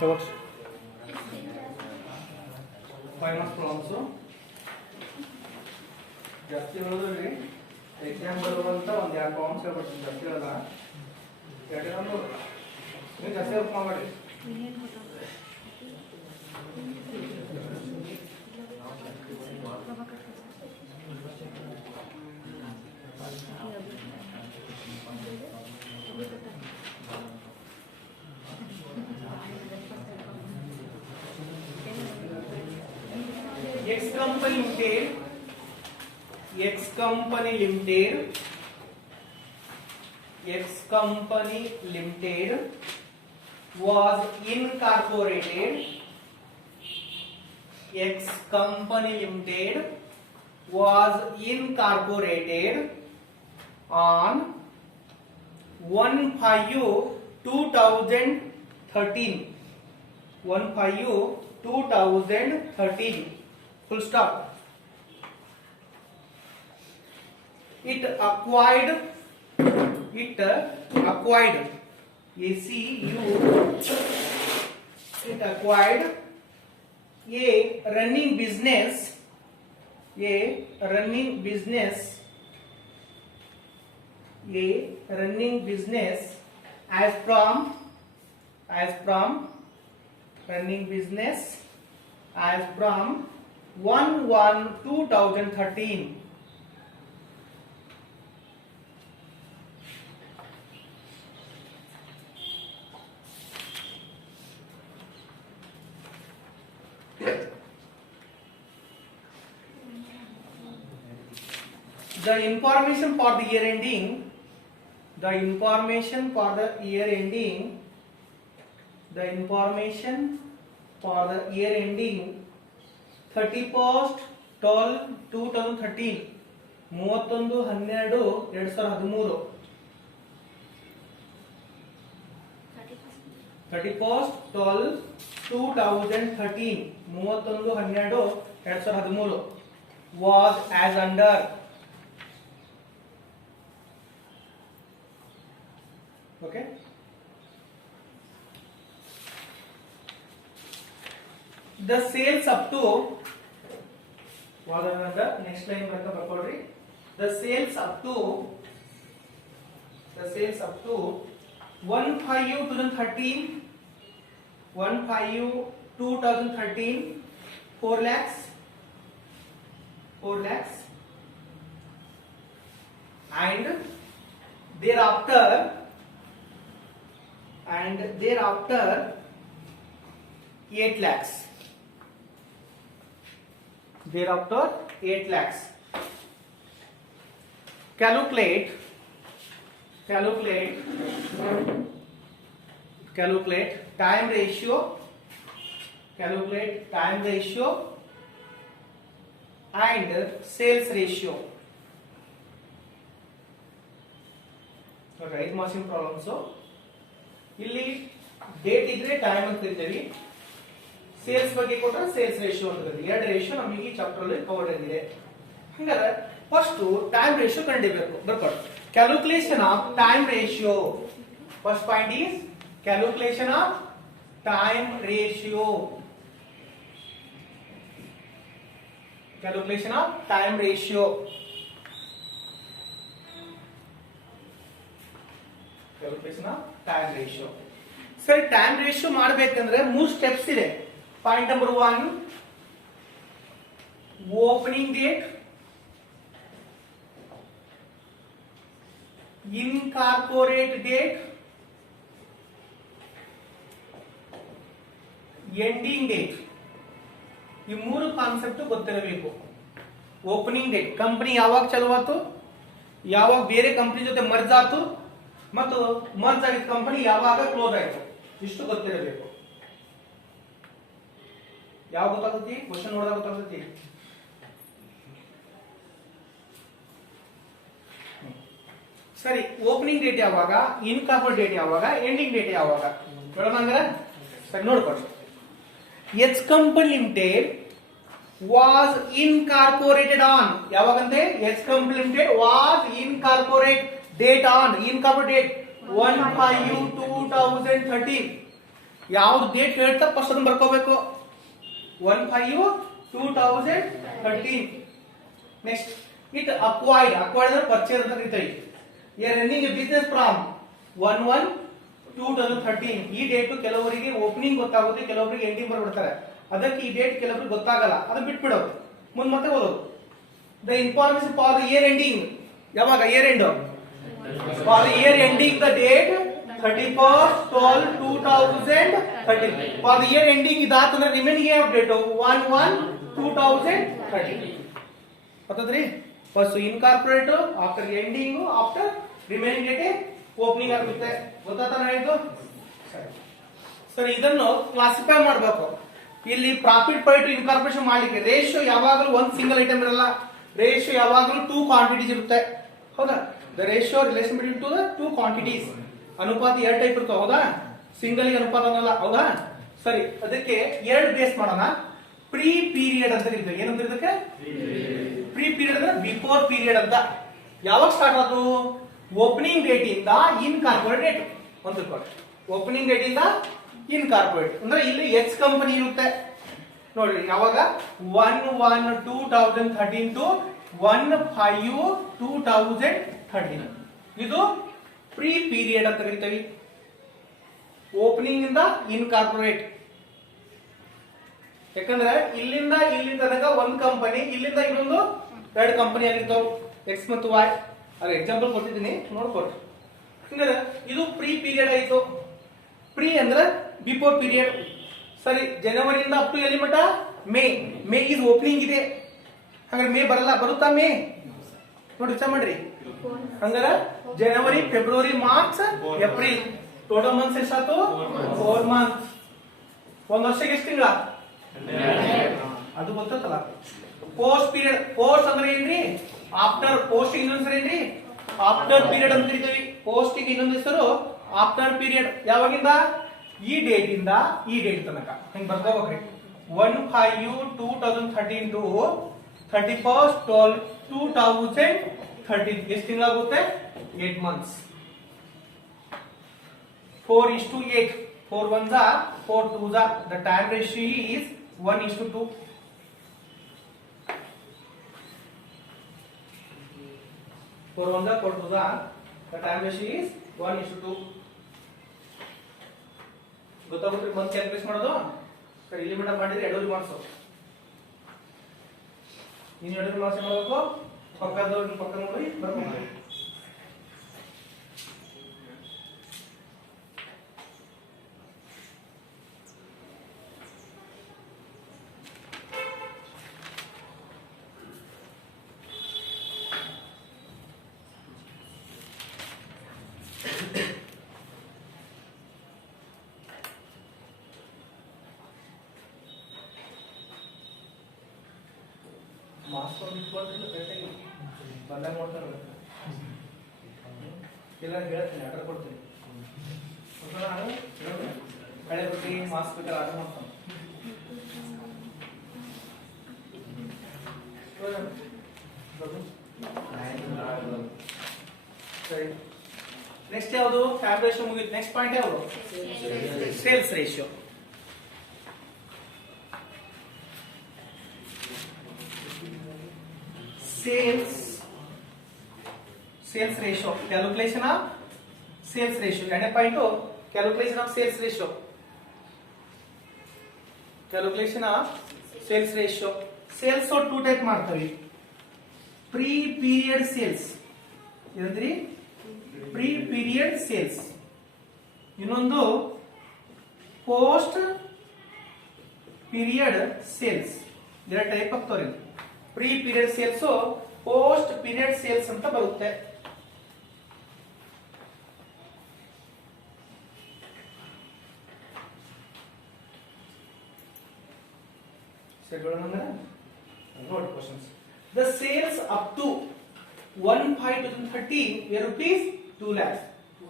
ತಗೋರಿ 5 marks problems ಜಾಸ್ತಿ ಹೇಳೋದ್ರಿ exam ಬರುವಂತ ಒಂದು 2 ಪ್ರಾಬ್ಲಮ್ಸ್ ಹೇಳ್ಬಿಡ್ತೀನಿ ಜಾಸ್ತಿ ಹೇಳಲ್ಲ ಯಾಕಂದ್ರೆ ನೀವು ಜಾಸ್ತಿ ವರ್ಕ್ ಮಾಡಿ X Company Limited was incorporated. X Company Limited was incorporated on 1/5/2013. 1/5/2013. Full stop. It acquired it acquired a running business as from 1/1/2013. The information for the year ending 31st 12/2013 31/12/2013 31st 12/2013 31/12/2013 was as under. Okay, the sales up to next line the sales up to 1/5/2013 4 lakhs and thereafter 8 lakhs. Thereafter 8 lakhs. Calculate time ratio and sales ratio. Okay, 5 marks problem. So ಇಲ್ಲಿ date ಇದ್ರೆ time ಅಂತ ಕರೀತೀವಿ, sales ಬಗ್ಗೆ ಕೊಟ್ಟರೆ sales ratio ಅಂತ ಕರೀತೀವಿ. ಎರಡು ratio ನಮಗೆ ಈ ಚಾಪ್ಟರ್ ಅಲ್ಲಿ ಕವರ್ ಆಗಿದೆ. ಹಾಗಾದ್ರೆ ಫಸ್ಟ್ ಟೈಮ್ ರೇಷಿಯೋ ಕಂಡುಹಿಡಿಯಬೇಕು. ಬರ್ಕೊಳ್ಳಿ, calculation of time ratio. First point is calculation of time ratio. Calculation of time ratio. Time ratio. ಸರಿ, ಟೈಮ್ ರೇಷಿಯೋ ಮಾಡಬೇಕಂದ್ರೆ 3 ಸ್ಟೆಪ್ಸ್ ಇದೆ. Point number 1, opening date, incorporate date, ending date. ಈ 3 concept ಗೊತ್ತಿರಬೇಕು. Opening date, company ಯಾವಾಗ ಚಾಲು ಆಯ್ತು, ಯಾವಾಗ ಬೇರೆ ಕಂಪನಿ ಜೊತೆ ಮರ್ಜ್ ಆಯ್ತು, ಮತ್ತು ಮರ್ಜ್ ಆಗಿದ್ದ ಕಂಪನಿ ಯಾವಾಗ ಕ್ಲೋಸ್ ಆಯ್ತು, ಇಷ್ಟು ಗೊತ್ತಿರಬೇಕು. ಯಾವ ಗೊತ್ತಾಗುತ್ತೆ? ಕ್ವಶನ್ ನೋಡಿದಾಗ ಗೊತ್ತಾಗುತ್ತೆ. ಸರಿ, ಓಪನಿಂಗ್ ಡೇಟ್ ಯಾವಾಗ, ಇನ್ಕಾರ್ಪೊರೇಟ್ ಡೇಟ್ ಯಾವಾಗ, ಎಂಡಿಂಗ್ ಡೇಟ್ ಯಾವಾಗ ಹೇಳೋಣ ಅಂದ್ರೆ ಸರಿ ನೋಡ್ಕೊಳ್ಳಿ. H company limited was incorporated on, ಯಾವಾಗಂತೆ H company limited was incorporate date on, incorporate 1/5/2013. ಯಾವ್ದು ಡೇಟ್ ಹೇಳ್ತಾ ಫಸ್ಟ್ ಅದನ್ನ ಬರ್ಕೋಬೇಕು. 1/5/2013. ನೆಕ್ಸ್ಟ್ ಇಟ್ ಅಕ್ವೈರ್ಡ್ ಅಂದ್ರೆ ಪರ್ಚೇಸ್ ಅಂತ ಕರಿತೀವಿ. Running a business from 1/1/2013. ಈ ಡೇಟ್ ಕೆಲವರಿಗೆ ಓಪನಿಂಗ್ ಗೊತ್ತಾಗುತ್ತೆ, ಕೆಲವರಿಗೆ ಎಂಡಿಂಗ್ ಬರ್ಬಿಡ್ತಾರೆ. ಅದಕ್ಕೆ ಈ ಡೇಟ್ ಕೆಲವರಿಗೆ ಗೊತ್ತಾಗಲ್ಲ, ಅದನ್ನ ಬಿಟ್ಬಿಡೋದು, ಮುಂದೆ ಮತ್ತೆ ಓದೋದು. The information for the year ending, ಯಾವಾಗ year end? For the year ending the date 31/12/2013. For the year ending ಇದಾತಂದ್ರೆ ರಿಮೈನಿಂಗ್ ಡೇಟ್ 1/1/2013. ಗೊತ್ತದ್ರಿ? First incorporate, after ending, after remaining date opening ಆಗುತ್ತೆ. ಗೊತ್ತಾತಾನ ಹೇಳಿದ್ದು? ಸರಿ, ಇದನ್ನು ಕ್ಲಾಸಿಫೈ ಮಾಡಬೇಕು. ಇಲ್ಲಿ ಪ್ರಾಫಿಟ್ ಪರ್ ಟು ಇನ್ಕಾರ್ಪೊರೇಷನ್ ಮಾಡ್ಲಿಕ್ಕೆ ರೇಷಿಯೋ ಯಾವಾಗಲೂ ಒಂದು ಸಿಂಗಲ್ ಐಟಮ್ ಇರಲ್ಲ, ರೇಷಿಯೋ ಯಾವಾಗಲೂ 2 ಕ್ವಾಂಟಿಟೀಸ್ ಇರುತ್ತೆ. ಹೌದಾ? The ratio relation between two the 2 quantities. ಅನುಪಾತ 2 ಟೈಪ್ ಇರ್ತವೆ. ಹೌದಾ? ಸಿಂಗಲ್ ಅನುಪಾತ ಅನ್ನಲ್ಲ. ಹೌದಾ? ಸರಿ, ಅದಕ್ಕೆ 2 ಬೇಸ್ ಮಾಡೋಣ. ಪ್ರೀ ಪೀರಿಯಡ್ ಅಂತ ಕರೀತೀವಿ. ಏನಂತ ಇದಕ್ಕೆ? ಪ್ರೀ ಪೀರಿಯಡ್ ಅಂದ್ರೆ ಬಿಫೋರ್ ಪೀರಿಯಡ್ ಅಂತ. ಯಾವಾಗ ಸ್ಟಾರ್ಟ್ ಆದ್ರು? ಓಪನಿಂಗ್ ಡೇಟ್ ಇಂದ ಇನ್ಕಾರ್ಪೊರೇಟ್ ಡೇಟ್. ಒಂದು ಓಪನಿಂಗ್ ಡೇಟ್ ಇಂದ ಇನ್ಕಾರ್ಪೊರೇಟ್ ಅಂದ್ರೆ ಇಲ್ಲಿ ಎಕ್ಸ್ ಕಂಪನಿ ಇರುತ್ತೆ ನೋಡ್ರಿ. ಯಾವಾಗ? 1/1/2013 ಟು 1/5/2013. ಇದು ಪ್ರೀ ಪೀರಿಯಡ್ ಅಂತ ಕರಿತೀವಿ. ಓಪನಿಂಗ್ ಇಂದ ಇನ್ಕಾರ್ಪೊರೇಟ್. ಯಾಕಂದ್ರೆ ಇಲ್ಲಿಂದ ತನಕ ಒಂದು ಕಂಪನಿ, ಇಲ್ಲಿಂದ ಇನ್ನೊಂದು 2 ಕಂಪನಿ ಆಗಿರ್ತಾವ, ಎಕ್ಸ್ ಮತ್ತು ವೈ. ಅದೇ ಎಕ್ಸಾಂಪಲ್ ಕೊಟ್ಟಿದ್ದೀನಿ, ನೋಡ್ಕೊಡ್ರಿ. ಹಂಗಾರೆ ಇದು ಪ್ರೀ ಪೀರಿಯಡ್ ಆಯ್ತು. ಪ್ರೀ ಅಂದ್ರೆ ಬಿಫೋರ್ ಪೀರಿಯಡ್. ಸರಿ, ಜನವರಿಯಿಂದ ಅಪ್ ಟು ಎಲ್ಲಿ ಮಟ? ಮೇ. ಮೇ ಇದು ಓಪನಿಂಗ್ ಇದೆ. ಹಾಗಾದ್ರೆ ಮೇ ಬರಲ್ಲ, ಬರುತ್ತಾ ಮೇ? ನೋಡಿ ವಿಚಾರ ಮಾಡ್ರಿ. ಹಂಗಾರೆ ಜನವರಿ, ಫೆಬ್ರವರಿ, ಮಾರ್ಚ್, ಏಪ್ರಿಲ್ ಟೋಟಲ್ ಮಂತ್ಸ್ ಎಷ್ಟಾಯ್ತು? 4 ಮಂತ್ಸ್. ಒಂದ್ ವರ್ಷಕ್ಕೆ ಎಷ್ಟು ತಿಂಗಳ? ಅದು ಗೊತ್ತಲ್ಲ. Post period. ಪೋಸ್ಟ್ ಅಂದ್ರೆ ಏನ್ರಿ? ಆಫ್ಟರ್. ಪೋಸ್ಟ್ ಇನ್ನೊಂದ್ ಹೆಸರು ಏನ್ರಿ? ಆಫ್ಟರ್ ಪೀರಿಯಡ್ ಅಂತ ಕರಿತೀವಿ. ಪೋಸ್ಟ್ ಗೆ ಇನ್ನೊಂದು ಹೆಸರು ಆಫ್ಟರ್ ಪೀರಿಯಡ್. ಯಾವಾಗಿಂದ? ಈ ಡೇಟ್ ಇಂದ ಈ ಡೇಟ್ ತನಕ ಹಿಂಗ್ ಬರ್ಕೋಬೇಕ್ರಿ. 1/5/2013 ಟು 31/12/2013. ಎಷ್ಟು ತಿಂಗಳಾಗುತ್ತೆ? 8 months. 4:8. 4 1s are 4 2s are. The time ratio is 1:2. 4 1s are 4 2s are. The time ratio is 1:2. ಗೊತ್ತಾಗುತ್ತೆ ಮಂತ್ ಕ್ಯಾಲ್ಕುಲೇಟ್ ಮಾಡೋದು. ಸರಿ, ಇಲ್ಲಿ ಮೇಡಮ್ ಮಾಡಿದ್ರೆ ಎಡೂರಿ ಮಾಡಿಸು. ನೀನು ಎಡೂರಿ ಮಾಡಿಸಿ ಮಾಡಬೇಕು. ಪಕ್ಕದವ್ರಿಗೆ ಪಕ್ಕ ನೋಡಿ ಬರ್ಕೊಂಡು. ಬಂದಾಗ ನೋಡ್ತಾರೆ ಇಲ್ಲ ಹೇಳ್ತೀನಿ, ಆರ್ಡರ್ ಕೊಡ್ತೀನಿ. ಹಳೆ ರೊಟ್ಟಿ ಮಾಸ್ಕ್ ಬೇಕಾದ್ರೆ ಆರ್ಡರ್ ಮಾಡ್ತಾನೆ. ಸರಿ, ನೆಕ್ಸ್ಟ್ ಯಾವುದು? ಫ್ಯಾಬ್ ರೇಷಿಯೋ ಮುಗಿತು. ನೆಕ್ಸ್ಟ್ ಪಾಯಿಂಟ್ ಯಾವುದು? Sales ratio. Sales ratio, calculation of sales ratio. ಎರಡನೇ point calculation of sales ratio. Calculation of sales ratio. Sales 2 type ಮಾಡ್ತೀವಿ. Pre period sales. ಏನಂದ್ರಿ? Pre period sales. ಇನ್ನೊಂದು post period sales. ಎರಡು type ಆಗ್ತಾವ್ರಿ. Pre period sales, post period sales ಅಂತ ಬರುತ್ತೆ. ನೋಡಿ questions. The sales up to 1/5/2013 were rupees 2 lakhs.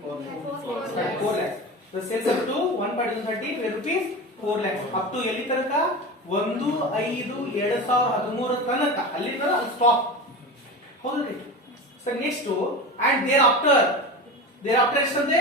4 lakhs. The sales up to 1/5/2013 were rupees 4 lakhs. Up to ಎಲ್ಲಿ ತನಕ? 1/5/2013 ತನಕ. ಅಲ್ಲಿ ತನಕ ಸ್ಟಾಪ್. ಹೌದ್ರಿ? Sir, next and thereafter ಎಷ್ಟಂತೆ?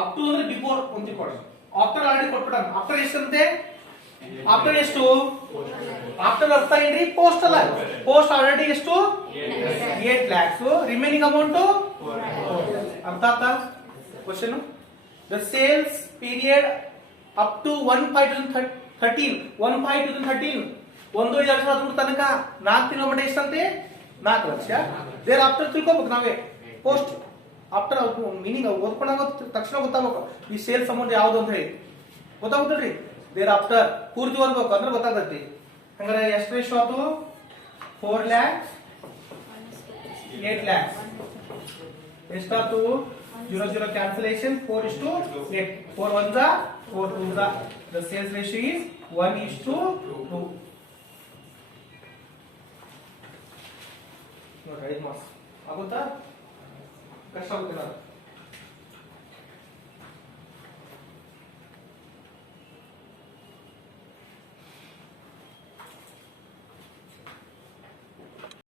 ಅಪ್ ಟು ಅಂದ್ರೆ ಬಿಫೋರ್ ಅಂತ ತಿಳ್ಕೊಳ್ಳಿ. ಆಫ್ಟರ್ ಆಲ್ರೆಡಿ ಕೊಟ್ಬಿಟ್ಟ. ಆಫ್ಟರ್ ಎಷ್ಟಂತೆ? ಆಫ್ಟರ್ ಎಷ್ಟು? ಆಫ್ಟರ್ ಅರ್ಥ ಏನ್ರಿ? ಪೋಸ್ಟ್ ಅಲ್ಲ. ಪೋಸ್ಟ್ ಆಲ್ರೆಡಿ ಎಷ್ಟು? 8 lakhs. ರಿಮೈನಿಂಗ್ ಅಮೌಂಟ್ ಅರ್ಥ ಆಯ್ತಾ question? The sales period up to 1/5/2013 1/5/2013 1/5/2013 ತನಕ 4 ತಿಂಗಳ ಮಟ್ಟ ಎಷ್ಟಂತೆ? 4 ಲಕ್ಷ. ದೇರ್ ಆಫ್ಟರ್ ತಿಳ್ಕೊಬೇಕು ನಾವೇ. ಪೋಸ್ಟ್ ಆಫ್ಟರ್ ಮೀನಿಂಗ್ ಓದ್ಕೊಂಡಾಗ ತಕ್ಷಣ ಗೊತ್ತಾಗಬೇಕು ಈ ಸೇಲ್ಸ್ ಅಮೌಂಟ್ ಯಾವ್ದು ಅಂತ ಹೇಳಿ ಗೊತ್ತಾಗುತ್ತಲ್ರಿ. ದೇರ್ ಆಫ್ಟರ್ ಪೂರ್ತಿ ಓದ್ಬೇಕು ಅಂದ್ರೆ ಗೊತ್ತಾಗತ್ತಿ. ಹಂಗಾರೆ ಎಷ್ಟು ರೇಷೋ ಆಯ್ತು? 4 lakhs 8 lakhs. ಎಷ್ಟಾಯ್ತು? 0 0 cancellation 4:8. 4 1s 4 2s. The sales ratio is 1:2. ನೋಡಿ 5 ಮಾರ್ಕ್ಸ್ ಆಗುತ್ತಾ? ಕಷ್ಟ ಆಗುತ್ತೆ.